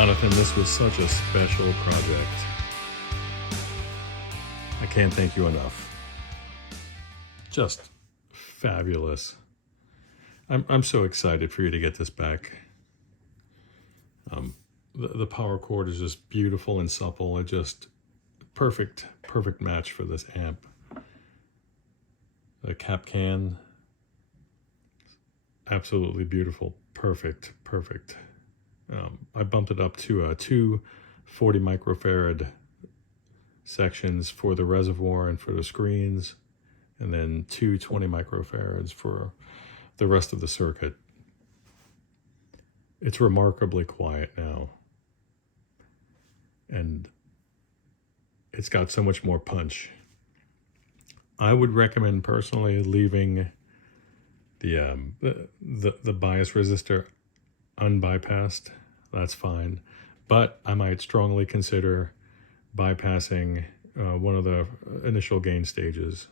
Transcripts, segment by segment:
Jonathan, this was such a special project. I can't thank you enough. Just fabulous. I'm so excited for you to get this back. The power cord is just beautiful and supple. It just perfect match for this amp. The cap can, absolutely beautiful, perfect. I bumped it up to two 40 microfarad sections for the reservoir and for the screens, and then two 20 microfarads for the rest of the circuit. It's remarkably quiet now, and it's got so much more punch. I would recommend personally leaving the bias resistor unbypassed. That's fine, but I might strongly consider bypassing one of the initial gain stages.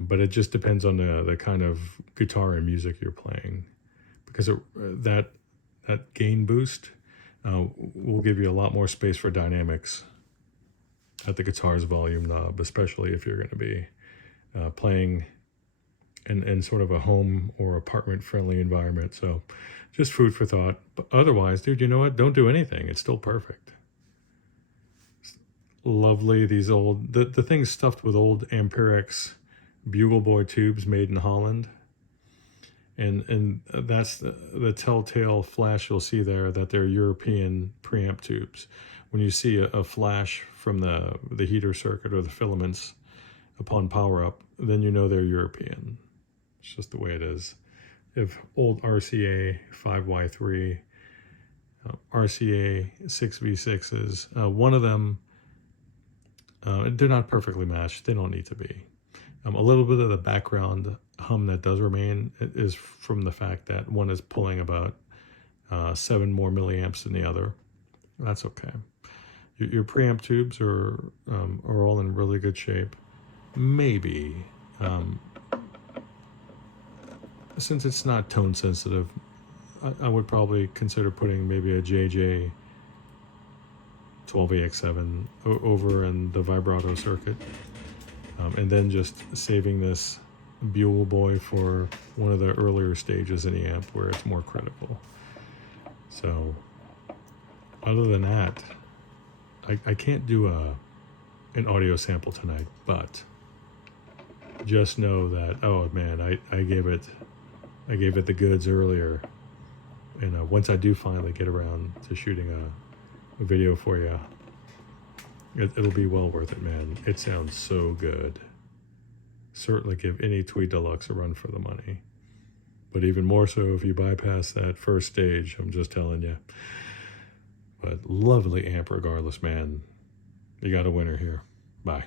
But it just depends on the kind of guitar and music you're playing, because that gain boost will give you a lot more space for dynamics at the guitar's volume knob, especially if you're going to be playing in sort of a home or apartment friendly environment. So just food for thought. But otherwise, dude, you know what? Don't do anything. It's still perfect. It's lovely. These old, the thing's stuffed with old Amperex Bugle Boy tubes made in Holland. And that's the telltale flash you'll see there, that they're European preamp tubes. When you see a flash from the heater circuit or the filaments upon power up, then you know they're European. It's just the way it is. If old RCA 5Y3, RCA 6V6s, one of them, they're not perfectly matched. They don't need to be. A little bit of the background hum that does remain is from the fact that one is pulling about 7 more milliamps than the other. That's okay. Your preamp tubes are all in really good shape. Maybe, since it's not tone sensitive, I would probably consider putting maybe a JJ 12AX7 over in the vibrato circuit, and then just saving this Bugle Boy for one of the earlier stages in the amp where it's more critical. So other than that, I can't do an audio sample tonight, but just know that, oh man, I gave it the goods earlier, and once I do finally get around to shooting a video for you, it'll be well worth it, man. It sounds so good. Certainly give any Tweed Deluxe a run for the money, but even more so if you bypass that first stage. I'm just telling you. But lovely amp regardless, man. You got a winner here. Bye.